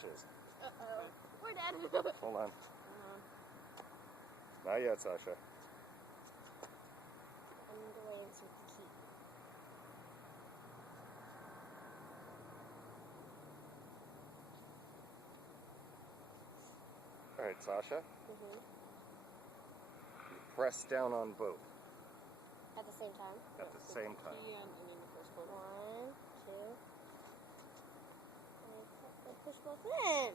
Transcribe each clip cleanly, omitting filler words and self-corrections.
fishes. Uh-oh. We're dead. Hold on. Not yet, Sasha. I'm going to land with the key. All right, Sasha. Mm-hmm. Press down on both. At the same time? At the same time. And then the push both. 1, 2. And push both in.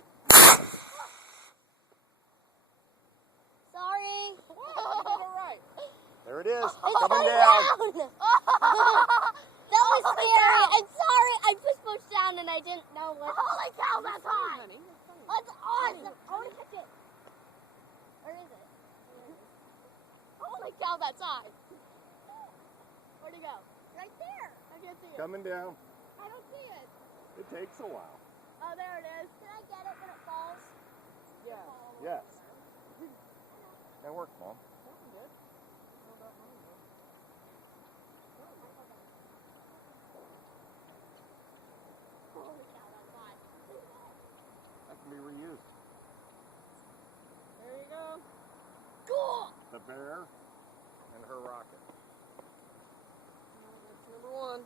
Sorry. Right. There it is. It's Coming down. That was scary. I'm sorry. I pushed down and I didn't know what. Holy cow, that's hot. That's awesome. I want to catch it. Where is it? Holy cow, that's hot. Where'd it go? Right there. I can't see it. Coming down. I don't see it. It takes a while. Oh, there it is. Can I get it when it falls? Yeah. Yes. That worked, Mom. Holy cow, that's hot. That can be reused. There you go. Cool. The bear and her rocket. That's number 1.